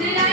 Did I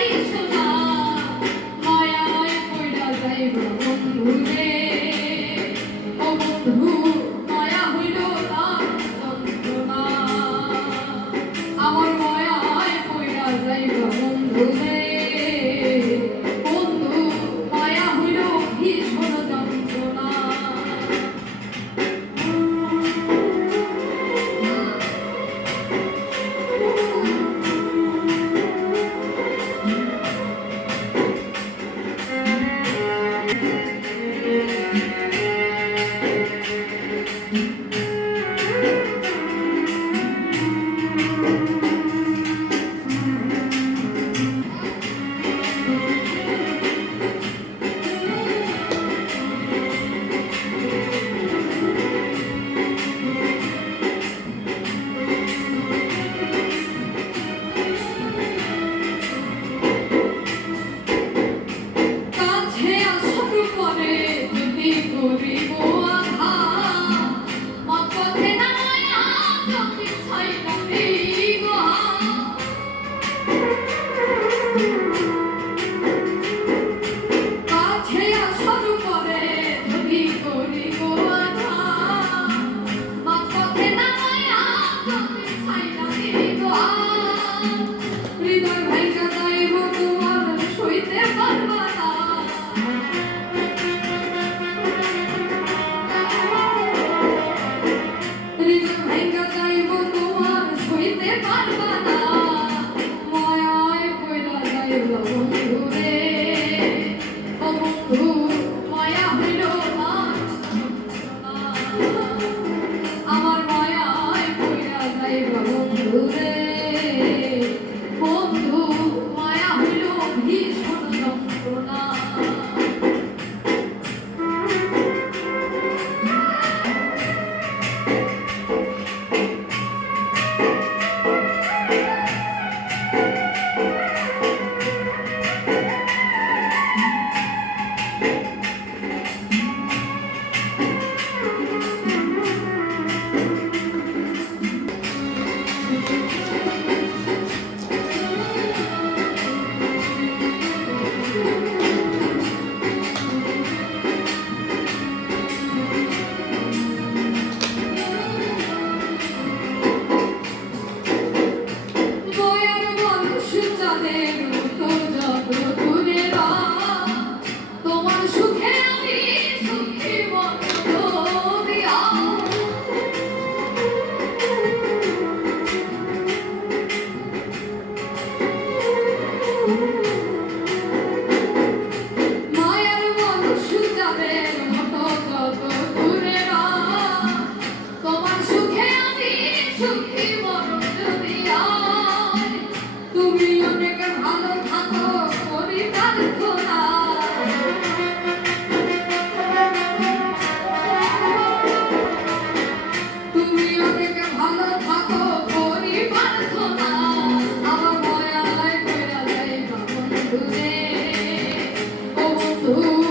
tudo.